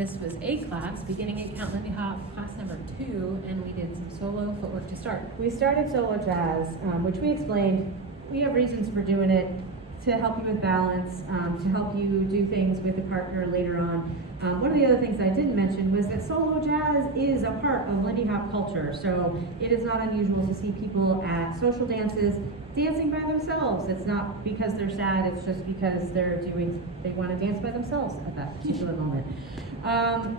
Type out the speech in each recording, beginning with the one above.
This was a class, beginning at Count Lindy Hop, class number 2, and we did some solo footwork to start. We started solo jazz, which we explained. We have reasons for doing it to help you with balance, to help you do things with a partner later on. One of the other things I didn't mention was that solo jazz is a part of Lindy Hop culture. So it is not unusual to see people at social dances dancing by themselves. It's not because they're sad, it's just because they want to dance by themselves at that particular moment.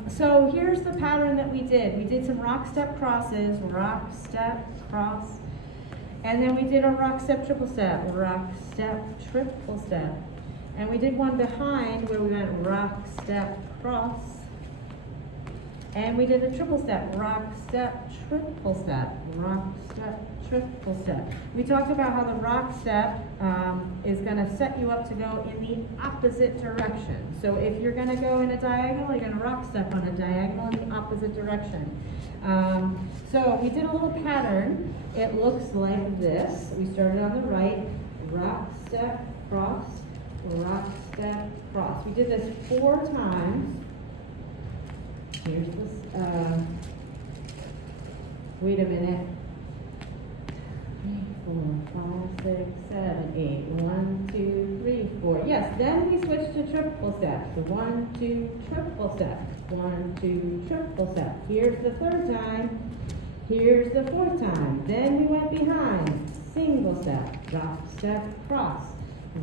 So here's the pattern that we did. We did some rock step crosses, rock, step, cross, and then we did a rock step, triple step, rock step, triple step. And we did one behind where we went rock, step, cross. And we did a triple step, rock, step, triple step, rock, step, triple step. We talked about how the rock step is going to set you up to go in the opposite direction. So if you're going to go in a diagonal, you're going to rock step on a diagonal in the opposite direction. So we did a little pattern. It looks like this. We started on the right, rock, step, cross, rock, step, cross. We did this 4 times. Here's this, wait a minute. 3, 4, 5, 6, 7, 8. 1, 2, 3, 4. Yes, then we switched to triple steps. So 1, 2, triple step. 1, 2, triple step. Here's the 3rd time. Here's the 4th time. Then we went behind. Single step. Rock, step, cross.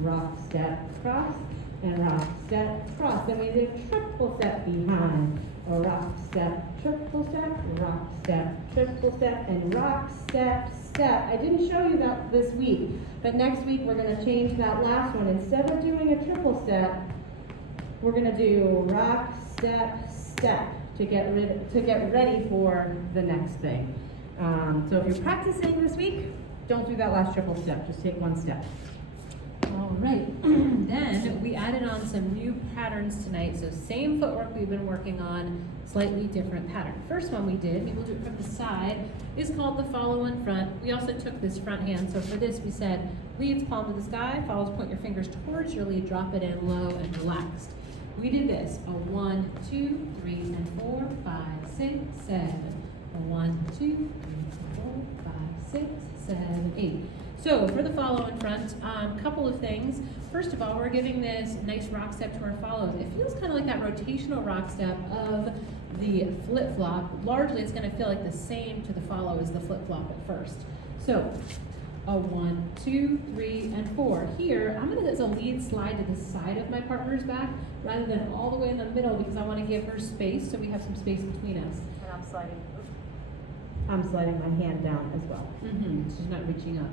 Rock, step, cross. And rock, step, cross. Then we did a triple step behind. A rock, step, triple step, rock, step, triple step, and rock, step, step. I didn't show you that this week, but next week we're going to change that last one. Instead of doing a triple step, we're going to do rock, step, step to get ready for the next thing. So if you're practicing this week, don't do that last triple step. Just take 1 step. All right, then we added on some new patterns tonight. So same footwork we've been working on, slightly different pattern. First one we did, maybe we'll do it from the side, is called the follow in front. We also took this front hand. So for this we said, leads palm to the sky, follows, point your fingers towards your lead, drop it in low and relaxed. We did this, a 1, 2, 3, and 4, 5, 6, 7. A 1, 2, 3, 4, 5, 6, 7, 8. So for the follow in front, couple of things. First of all, we're giving this nice rock step to our follows. It feels kind of like that rotational rock step of the flip-flop. Largely, it's going to feel like the same to the follow as the flip-flop at first. So a 1, 2, 3, and 4. Here, I'm going to as a lead slide to the side of my partner's back rather than all the way in the middle because I want to give her space so we have some space between us. And I'm sliding my hand down as well. She's not reaching up.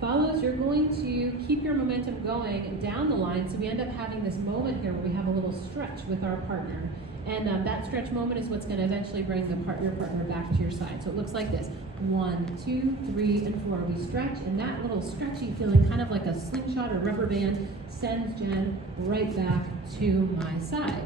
Follows, you're going to keep your momentum going down the line, so we end up having this moment here where we have a little stretch with our partner. And that stretch moment is what's going to eventually bring your partner back to your side. So it looks like this. 1, 2, 3, and 4. We stretch, and that little stretchy feeling, kind of like a slingshot or rubber band, sends Jen right back to my side.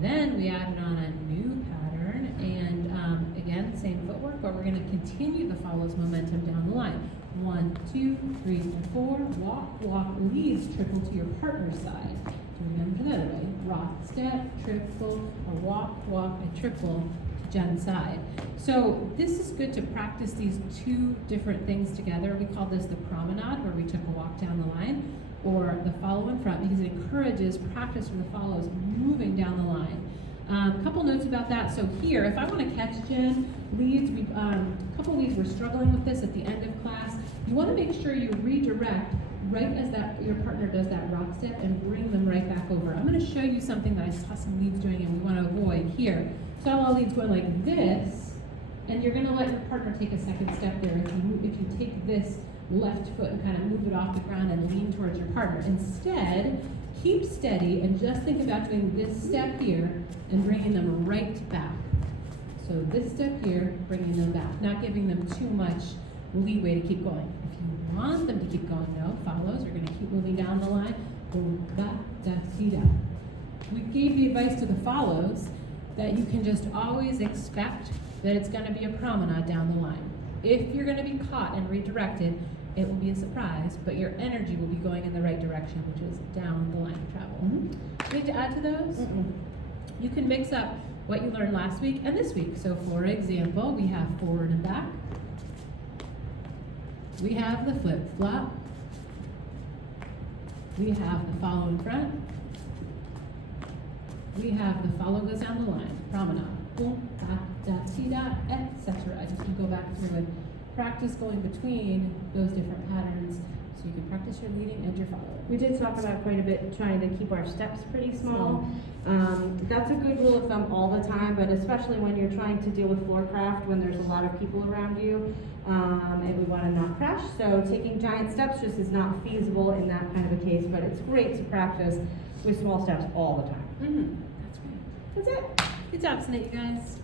Then we added on a new pattern, and again, same footwork, but we're going to continue the follows momentum down the line. 1, 2, 3, and 4. Walk, walk, leads, triple to your partner's side. Remember the other way. Rock, step, triple, a walk, walk, a triple to Jen's side. So this is good to practice these 2 different things together. We call this the promenade, where we took a walk down the line, or the follow in front, because it encourages practice from the follows moving down the line. Couple notes about that. So here, if I want to catch Jen leads, a couple leads we're struggling with this at the end of class. You want to make sure you redirect right as your partner does that rock step and bring them right back over. I'm going to show you something that I saw some leads doing and we want to avoid here. So I want leads going like this, and you're going to let your partner take a second step there. If you take this left foot and kind of move it off the ground and lean towards your partner. Instead, keep steady and just think about doing this step here and bringing them right back. So this step here, bringing them back, not giving them too much leeway to keep going. If you want them to keep going, no, follows, we're going to keep moving down the line. Boom, da, da, dee, da. We gave the advice to the follows that you can just always expect that it's going to be a promenade down the line. If you're going to be caught and redirected, it will be a surprise, but your energy will be going in the right direction, which is down the line of travel. Need to add to those? You can mix up what you learned last week and this week. So for example, we have forward and back. We have the flip flop. We have the follow in front. We have the follow goes down the line, promenade, boom, da, da, ti, da, etc. Just you go back through and practice going between those different patterns so you can practice your leading and your follow. We did talk about quite a bit trying to keep our steps pretty small. That's a good rule of thumb all the time, but especially when you're trying to deal with floorcraft when there's a lot of people around you, and we want to not crash. So taking giant steps just is not feasible in that kind of a case, but it's great to practice with small steps all the time. Mm-hmm. That's great. That's it. Good job, Snake, you guys.